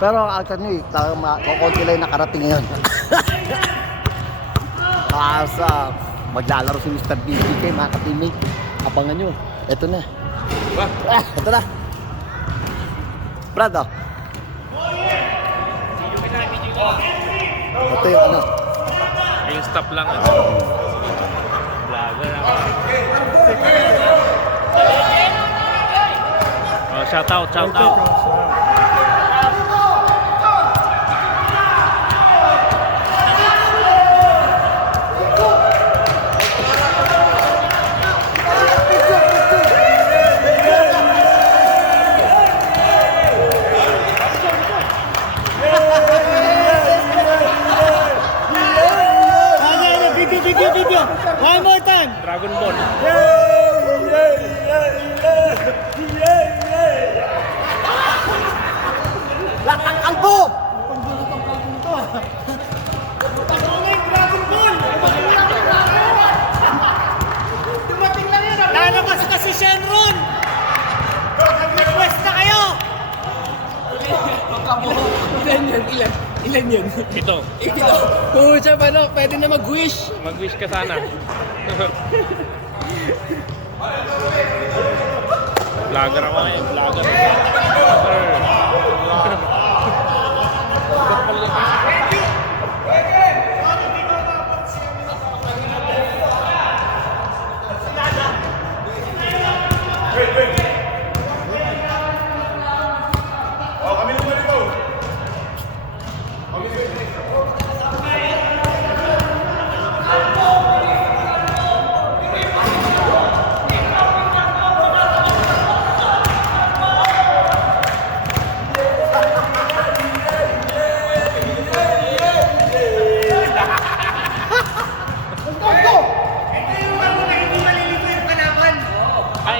Pero actually, kukunti lang yung nakarating ngayon. Asa, maglalaro si Mr. BBK, mga ka-teammate. Abangan nyo. Ito na. Ito na. Brad, oh. Ito yung ano. Yung stop lang. Vlogger ako. Oh, shout out, shout out. Video. One more time. Dragon Ball. Lakang kalbo! Lalabas ka si Shenron. Nag-request na kayo. Ilan yun? Ito. Oo, siya pa no, pwede na mag-wish. Mag-wish ka sana. Vlogger ako ngayon. Vlogger.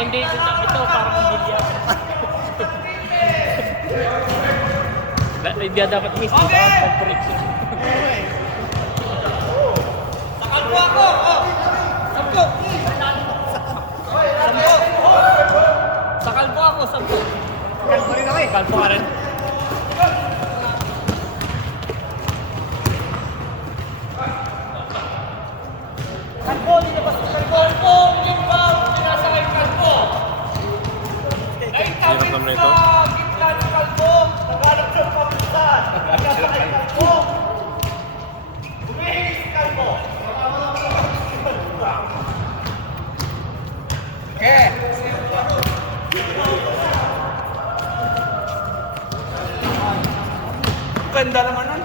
Hindi. Ito parang bilya. Hindi dapat miss. Okay! Sakal po ako. Sampo. Sakal po ako. Sampo. Sakal po rin ako eh. Sakal po ka rin. Kalbo, nilabas ko kalbo. Yung bang sinasakay kalbo. Hirap naman ito. Sa gitna ng kalbo, naghanap siya ng pamusan. Sinasakay kalbo. Bumihis si kalbo. Okay. Ganda naman nun.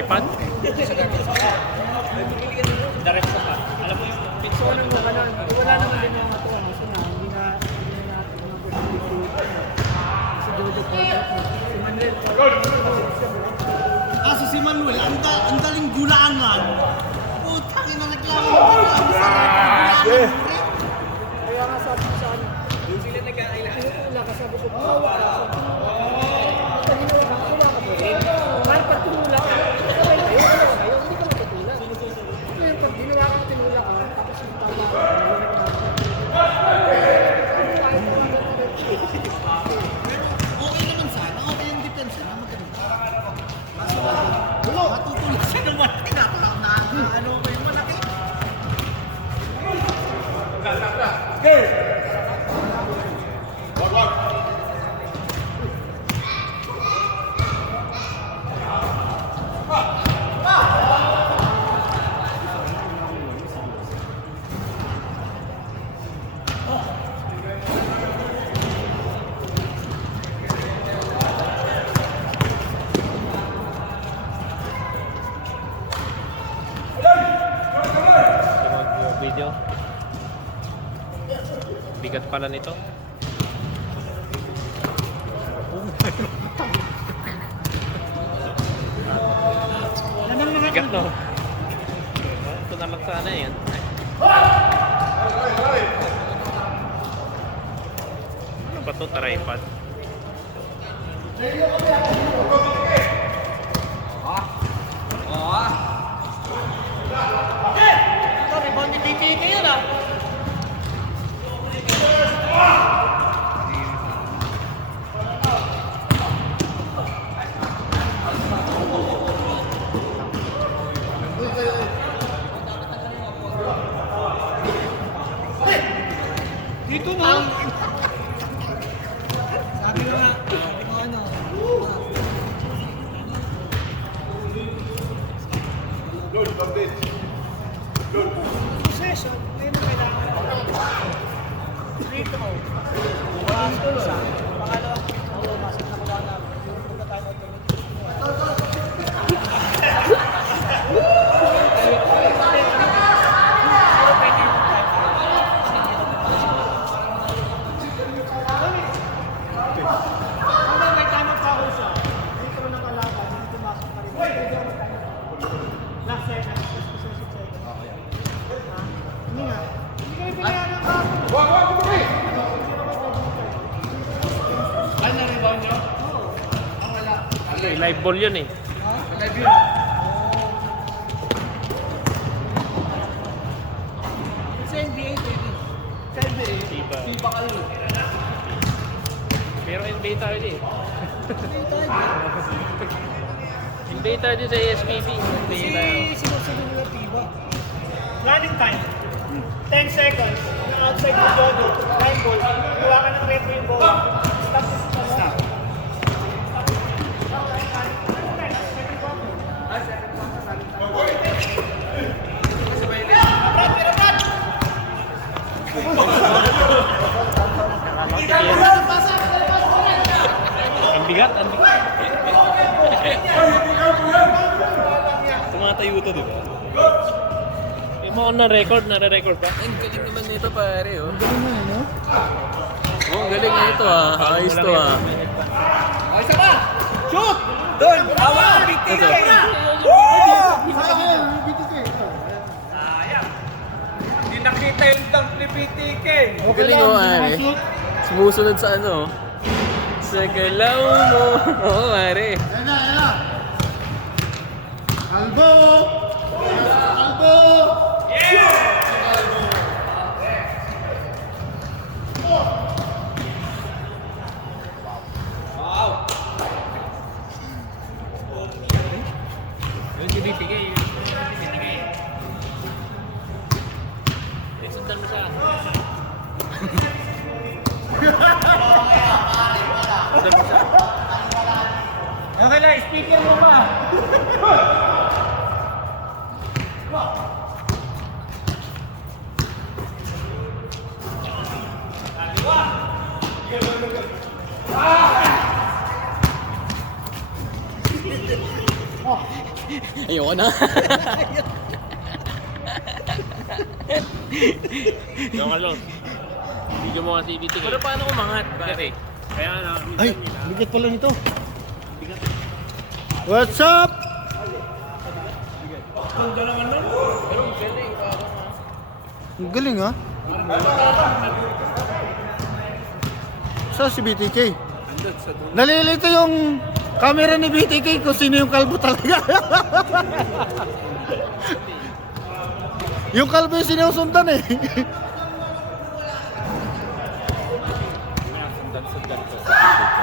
tripod? The rest pa. Alam mo yung pinso Wala naman din yung matuwa. Kasi na, hindi na si Jojo contract mo. Si Manuel. Si Manuel, ang daling gulaan man. Putang ina nagklaro ng sarili. Kaya nga sabi ko sa ano. Sila nag-aaila. Wala ka sabi ko. Kumawa ka. Pag ginawa ka, kumawa ka po. Mahal pag tumula ka. Ayaw, hindi ka matutula. Pero pag ginawa ka, tinula ka. Tapos yung tama ka. Okay naman sana. Okay yung depensa na maganda. Matutuloy siya naman. Tinatulak na ano ba yung malaki. video. Bigat pala nito. Bigat no? Ito na lang sana yan. Ano ba ito? Tripod? Rebound ni BPK yun ah. Dito na. Sabi ko na. Ano? Possession, ayun ang kailangan. Dito mo. Isa. Pangalawang masok na kuha na. Yung punta tayo na may tamang pa siya. Dito mo nakalaban, hindi tumasok pa rin. Last second. Hindi nga. Hindi kayo pinayaran ka. Ano na rebound nyo? Oo. Ang wala. Live ball yun eh. Live yun. Sa NBA, baby. Sa NBA. Diba? Diba ka rin. Pero NBA tayo din. NBA tayo. NBA tayo din sa ASPB. NBA tayo. Sinusunod nila FIBA. Running time. 10 seconds. Yung outside ng Jojo. 9 ball. Gawa ka ng retro yung ball. Stop. Stop. Ang bigat, ang bigat. Tumatayo to, diba? May mga na-record, nare-record ba? Ang galing naman nito pare oh. Galing mo, no? Oh, ang galing nito ah. Ayos to ah. Okay, isa pa! Shoot! Doon! Awa! BTK! Hindi nakita yung dunk ni BTK! Ang galing oh pare. Sumusunod sa ano. Sa galaw mo. Oo pare. Ayan na. Albo! Albo! Yun si BPK. Sundan mo siya. Okay lang, speaker mo pa! Ayoko na. Yung kalon. Video mo kasi BTK. Pero paano umangat? Bakit? Kaya na, Ay, minsan nila. bigat pala nito. What's up? Ang dalawa nun. Pero ang galing. Ang galing ha. Sa si BTK. Nalilito yung camera ni BTK kung sino yung kalbo talaga. Yung kalbo yung sinusundan eh. Sundan-sundan ko sa BTK.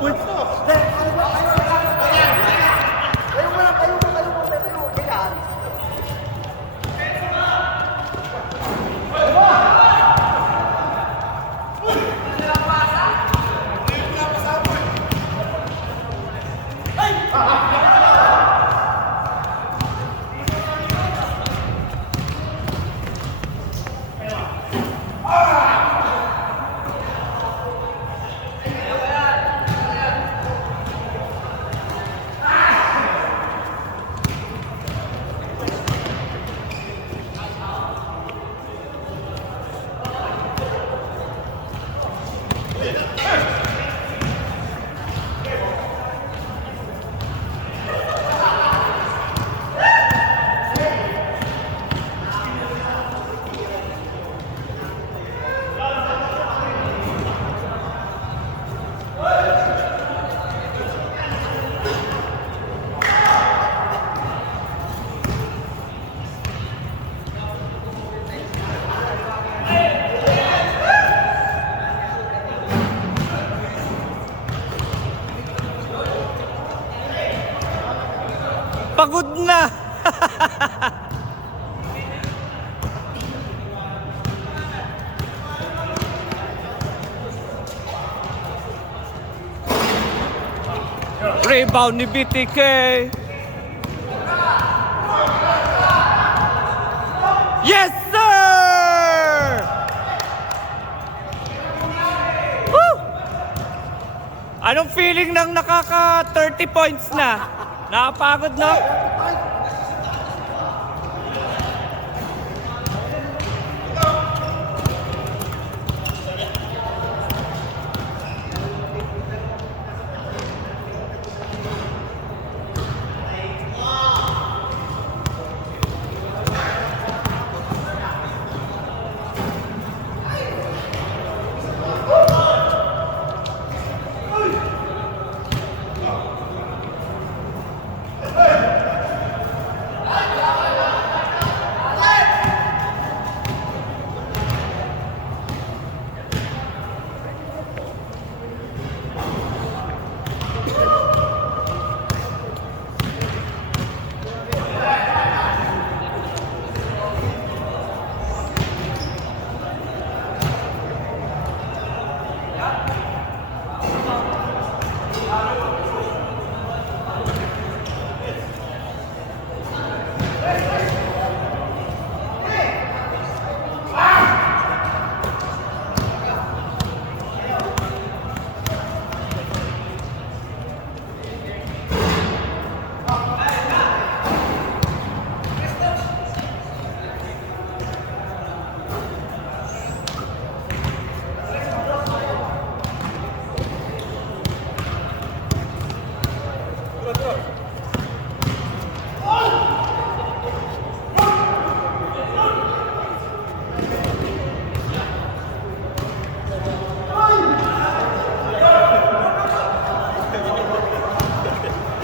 Uy! Pagod na! Rebound ni BTK. Yes, sir! Woo! Anong feeling ng nakaka 30 points na? Nakapagod na?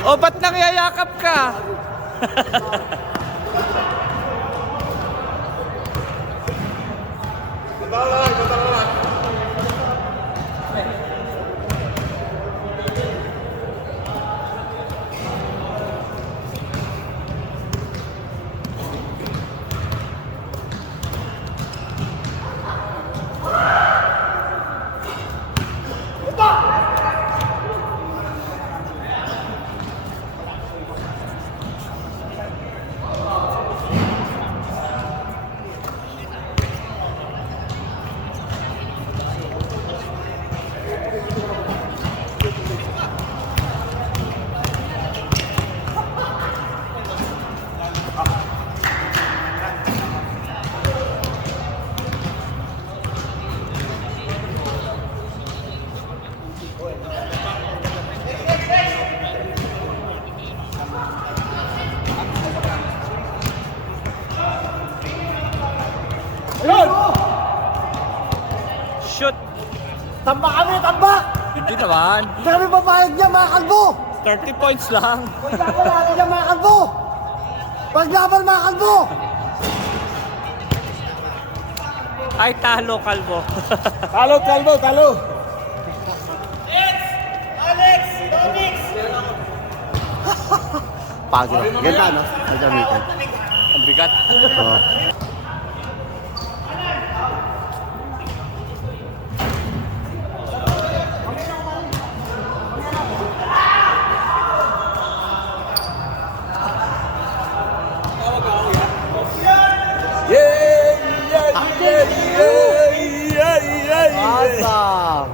O, ba't nangyayakap ka? Tambak kami, tambak! Hindi naman. Hindi kami babayag niya, mga kalbo! 30 points lang. Paglaban natin niya, mga kalbo! Paglaban, mga kalbo! Ay, talo, kalbo. Talo, kalbo, talo! Pagod. Ganda, no? Nagamitan. Ang bigat. Oo. Awesome!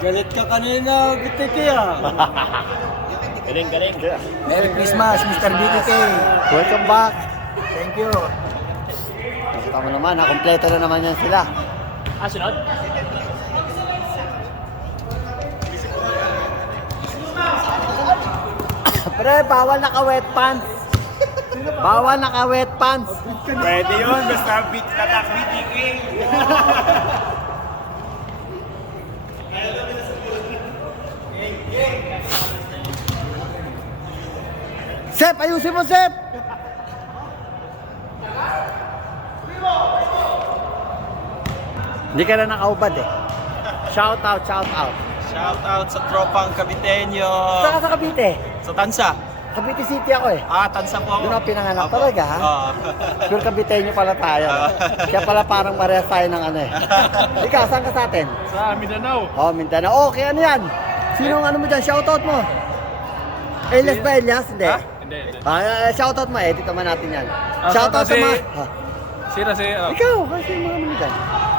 Galit ka kanina, BTK ah. Galing, galing. Merry Christmas, Mr. BTK. Welcome back! Thank you. Kita mo naman, kompleto na naman yan sila. Sunod? Pre, bawal naka-wet pants. Bawal naka-wet pants. Pwede yun, basta tatak BTK. Sep, ayusin mo, Sep! Hindi ka na nakaubad eh. Shout out, shout out. Shout out sa tropang Caviteño. Saan ka sa Cavite? Sa Tansa. Cavite City ako eh. Tansa po ako. Doon ako pinanganak Opo. talaga, ha? Oo. Pure Caviteño pala tayo. Kaya pala parang parehas tayo ng ano eh. Ikaw, saan ka sa atin? Sa Mindanao. Oh, Mindanao. Okay, ano yan? Sinong ano mo dyan? Shoutout mo? Elias ba, Elias? Hindi. Hindi, hindi. Shoutout mo eh. Dito natin yan. Ah, Shoutout sa shoutout mga... si- Ah, Sira si... ikaw, kasi mga ano mo dyan.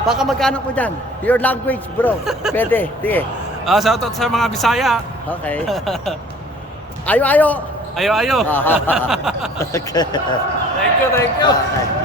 Baka magkaanak mo dyan. Your language, bro. Pwede. Sige. shoutout sa mga Bisaya. Okay. Ayo-ayo. Ayo. Okay. Thank you, thank you. Okay.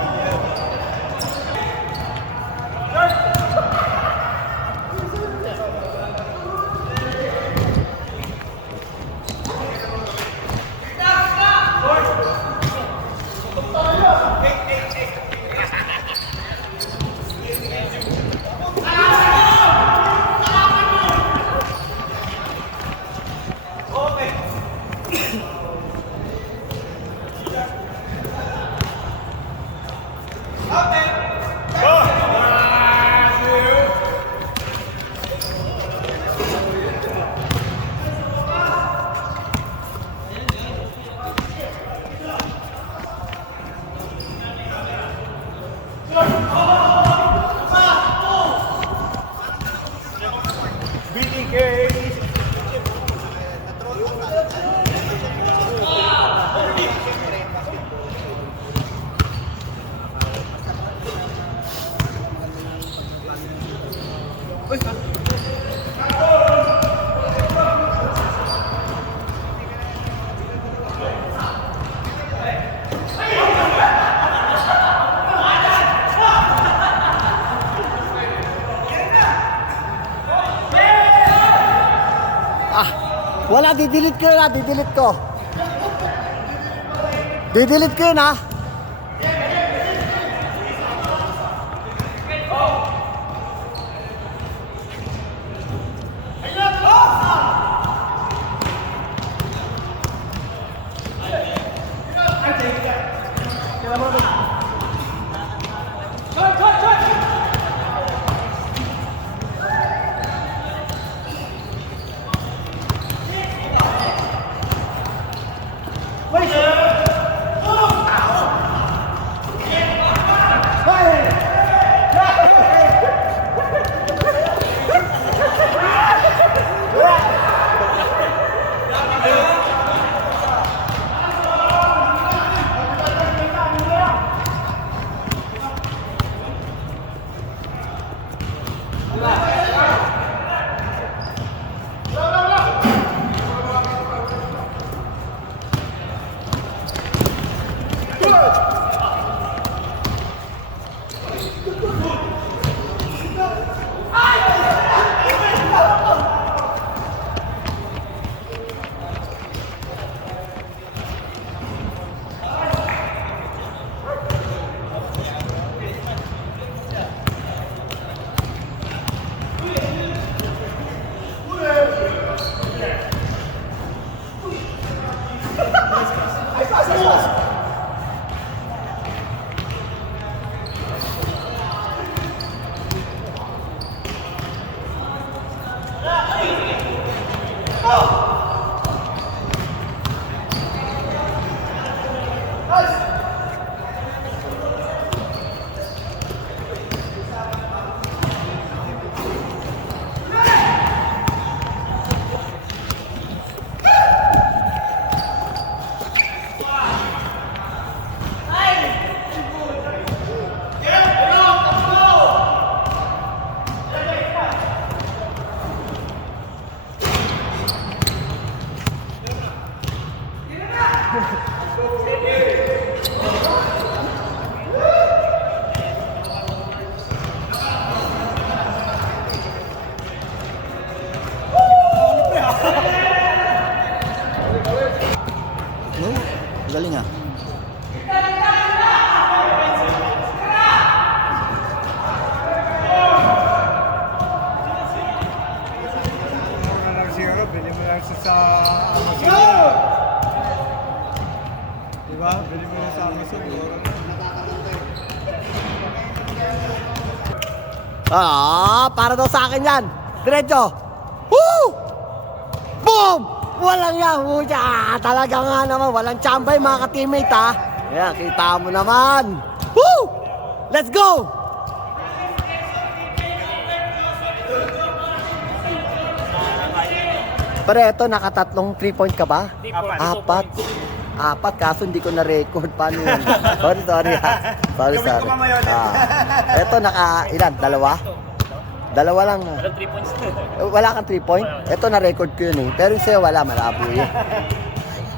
Wala, didelete ko yun ha, didelete ko. Didelete ko yun ha. Para daw sa akin yan. Diretso. Woo! Boom! Walang yan. Talaga nga naman. Walang chambay mga ka-teammate ha. Ayan, kita mo naman. Woo! Let's go! Pero ito, nakatatlong 3-point ka ba? Apat. Apat, kaso hindi ko na-record. Paano yun? Sorry ha. Sorry. Ito, ilan? Dalawa lang. Walang 3 points. Wala kang 3 point? Ito na-record ko yun eh. Pero yung sa'yo wala, malabo yun.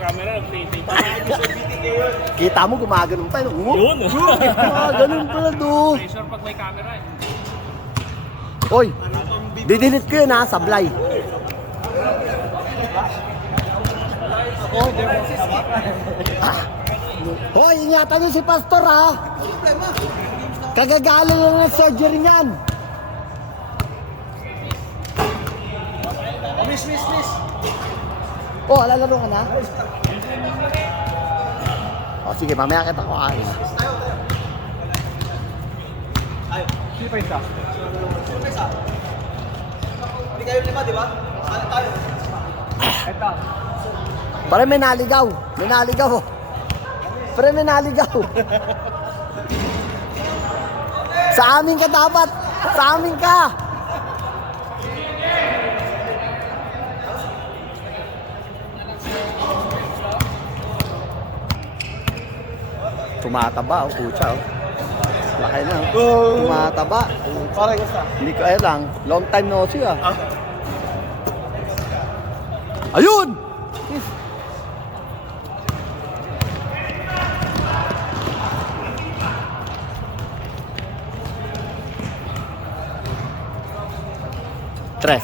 Camera, nag-painting. Kita mo, gumaganon pa. Yun. Gumaganon pala do. Pressure pag may camera eh. Oy, didelete ko yun ha, sablay. Hoy, ingatan niyo si Pastor ha. Kagagaling lang ng surgery niyan. Miss. Oh, lalaro ka na? Oh, sige, mamaya kita ko ano. Sino pa isa? Hindi kayo lima, di ba? Ano tayo? Ito. Pare, may naligaw. Pare, may naligaw. Sa amin ka dapat. Sa amin ka. Tumataba, pucha. Laki na. Tumataba. Parang gusto. Hindi ko lang. Long time no see ah. Ayun! Tres.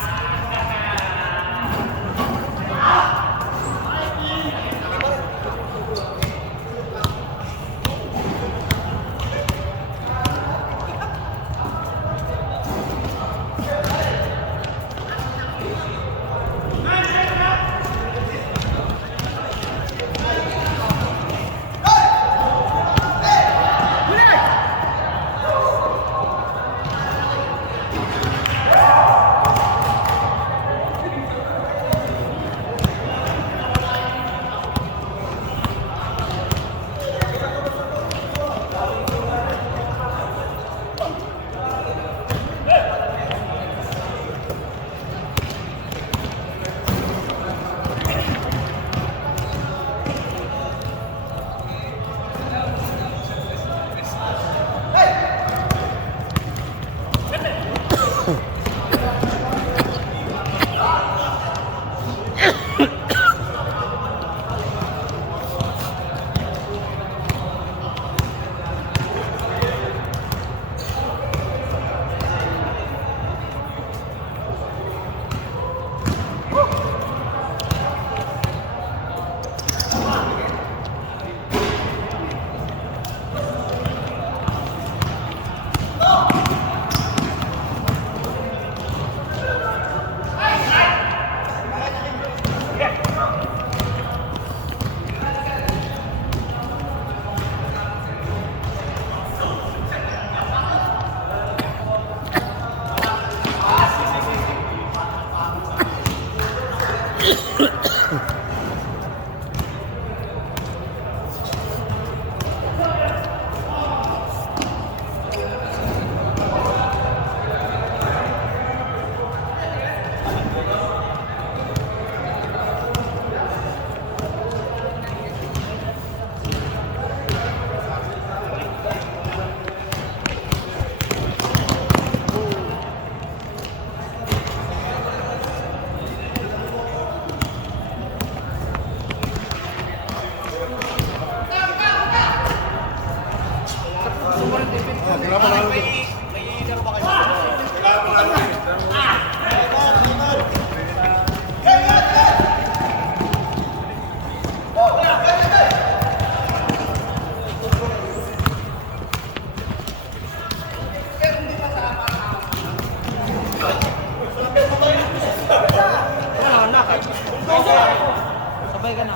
Sabay ka na.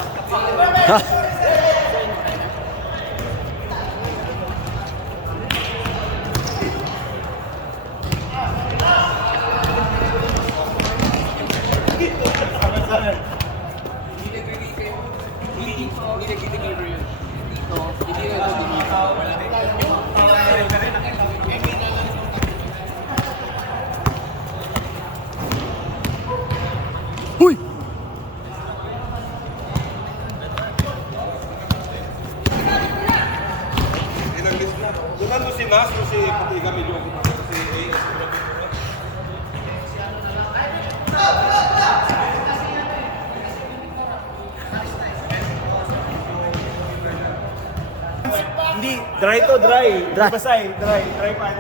Dry to dry. Dry. Basay. Dry. Dry pan.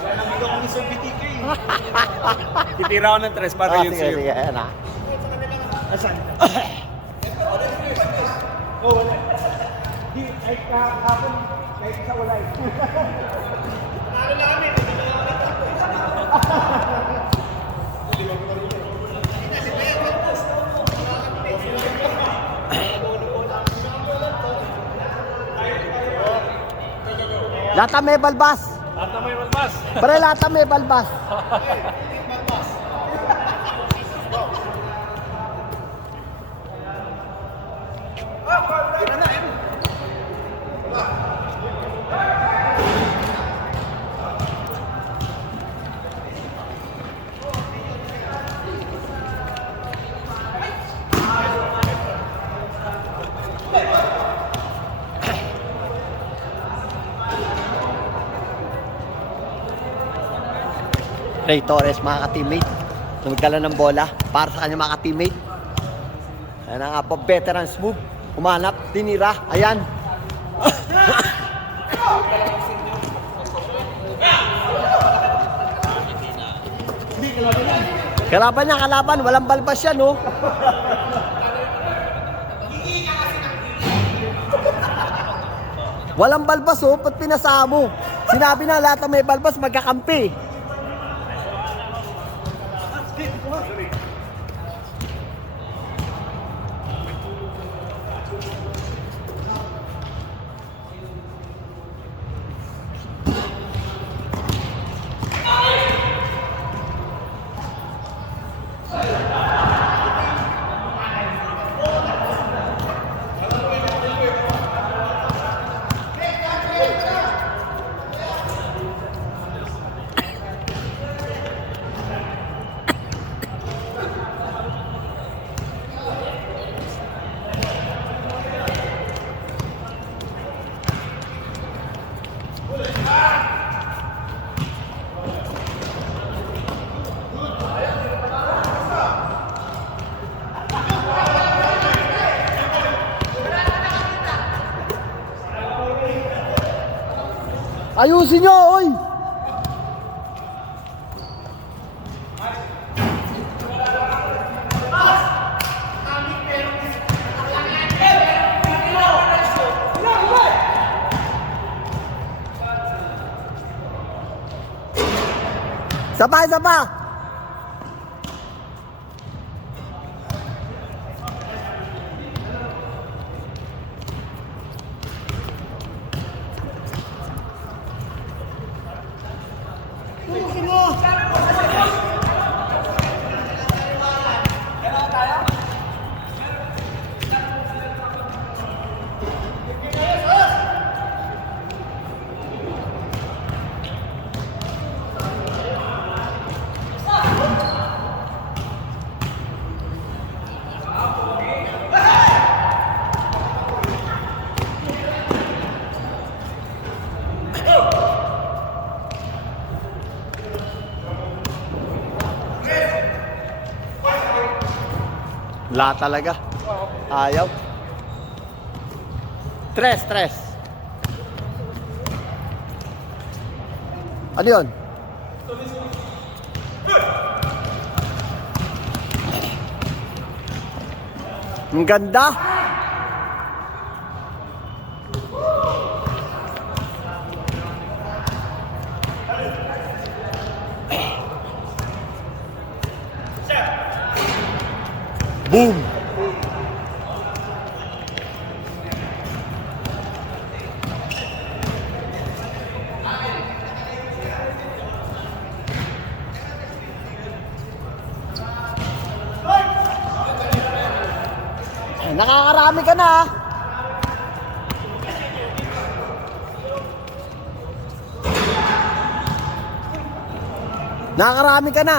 Walang ito kami sa BTK. Titira ko ng tres para yun sige, sa'yo. sige, ayan ha. Asan? Oh, wala. Di, ay kahapon, kahit sa wala eh. Ano lang kami, Lata may balbas. At na may malbas. Pre, lata may balbas. Ray Torres, mga ka-teammate. Tumigala ng bola para sa kanya mga ka-teammate. Ayan ang apa, veterans move. Umanap, tinira. Ayan. Kalaban niya, kalaban. Walang balbas yan, oh. Walang balbas, oh. Ba't pinasa mo? Sinabi na lahat na may balbas, magkakampi. Ayusin nyo, oy! Sapa, sapa! Wala talaga. Ayaw. Tres. Ano yun? Ang ganda. Boom! Nakakarami ka na. Nakakarami ka na.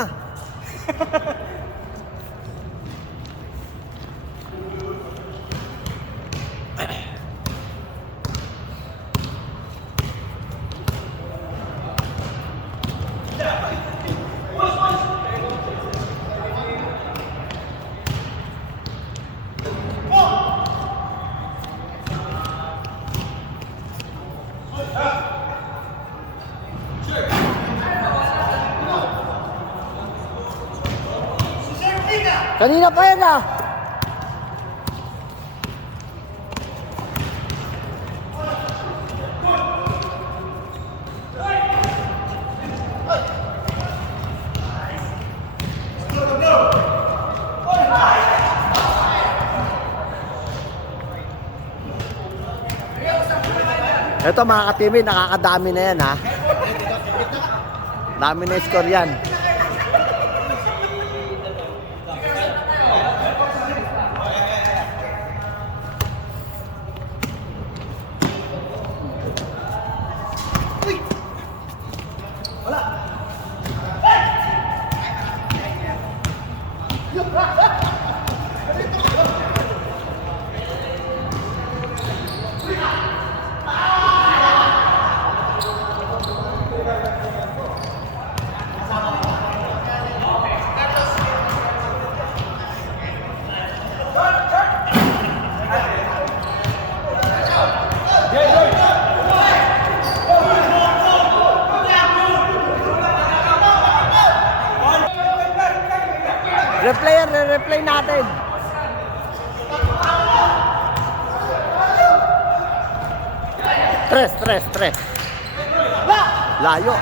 Kanina pa yan ah. Ito mga ka-teammate, nakakadami na yan ha. Dami na score yan. Replay natin. Tres. Layo.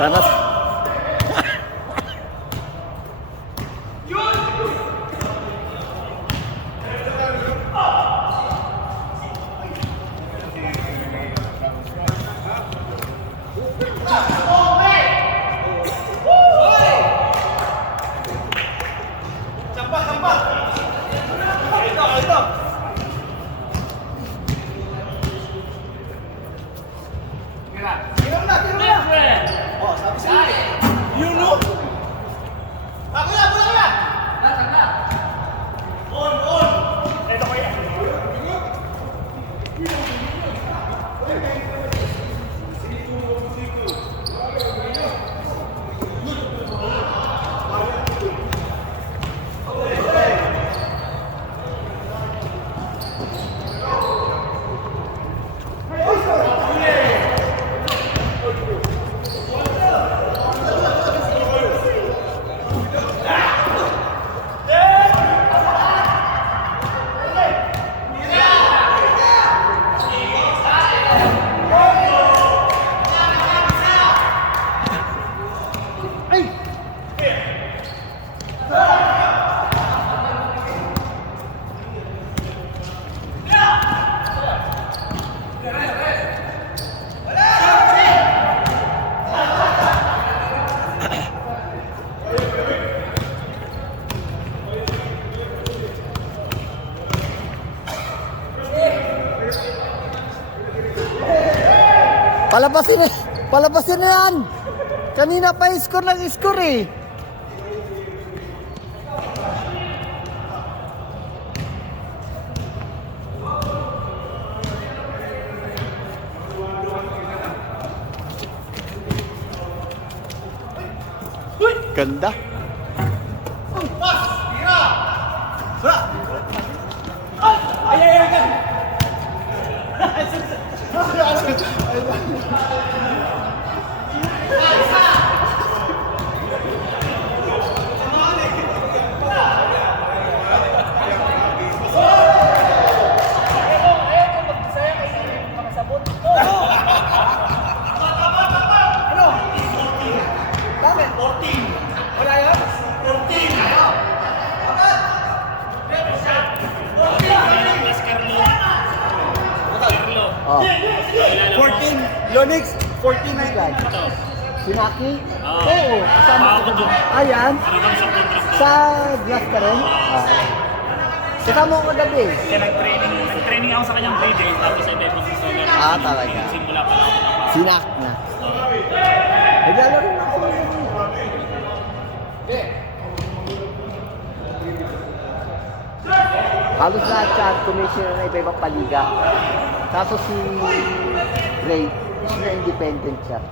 Sana Oh, sabi sa Palabasin na yan. Kanina pa score ng score eh. Ganda. Oh. 14, Lonix, 14 na yan. Sinaki? Oo. Oo. Kasama ko doon. Ayan. Sa glass ka rin? Ah. Kasama ko kagabi. Kaya nag-training ako sa kanyang playdate tapos ay may position. Ah, talaga. Simula pa lang ako na Sinak na. Naglalaro na ako. Halos lahat siya, commissioner na iba-ibang paliga. Kaso si Ray, is na independent siya.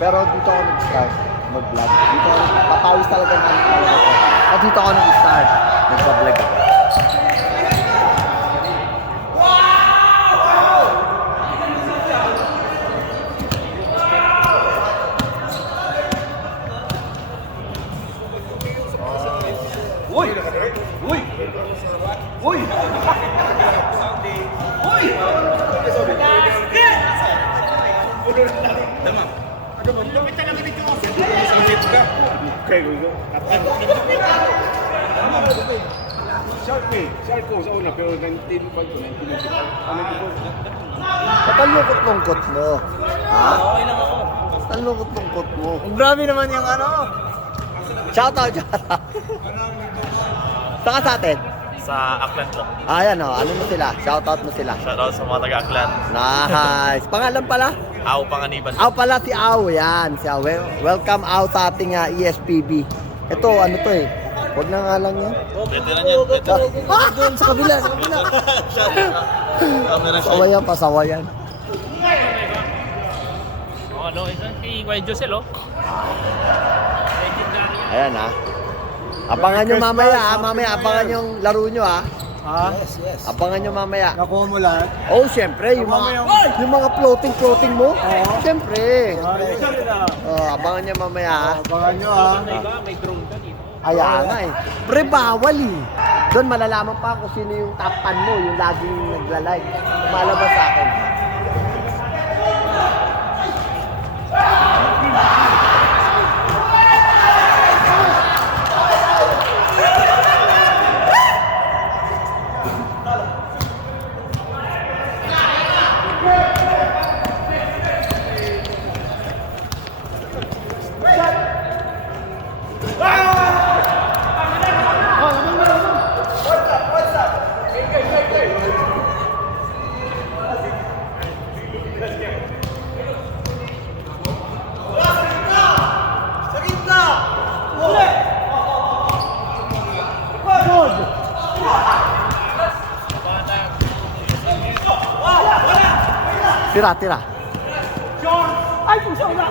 Pero dito ako nag-start mag-vlog. Dito ako, papawis talaga namin talaga ko. At dito ako nag-start, nag-vlog ako. Uy! Uy! Uy! Uy! Damang. Lumit talaga dito ako. Isang lips ka. Okay, we go. Shark ko sa una, pero 19 point ko, 19 ano ko? Ba't ang lungkot-lungkot mo? Ha? Okay lang ako. Ba't ang lungkot-lungkot mo? Ang grabe naman yung ano. Shoutout, shoutout. Saka sa atin? Sa Aklan po. Ayan o, ano mo sila? Shoutout mo sila. Shoutout sa mga taga-Aklan. Nice. Pangalan pala? Aw, Panganiban. Aw pala si Aw. Yan. Si Aw. Welcome Aw sa ating ESPB. Ito, ano to eh. Huwag na nga lang yan. Veteran yan. Veteran. Ah! Doon sa kabila, sa kabila. Camera shy. Pasawayan, pasawayan. Oh, ano, isang kay Kuya Josel, oh. Ayan ha. Abangan nyo mamaya ha. Mamaya abangan yung laro nyo ha. Ah? Yes, yes. Abangan nyo mamaya. Nakuha mo lahat? Oh, syempre, yung mga floating mo. Oo. Syempre. Oh, abangan nyo mamaya ha. Abangan nyo ha. May drone ka dito. Ayan nga eh. Pre, bawal eh. Doon malalaman pa kung sino yung top fan mo, yung laging nagla-like. Malabas sa akin. Tira, tira. Ay, pusa na!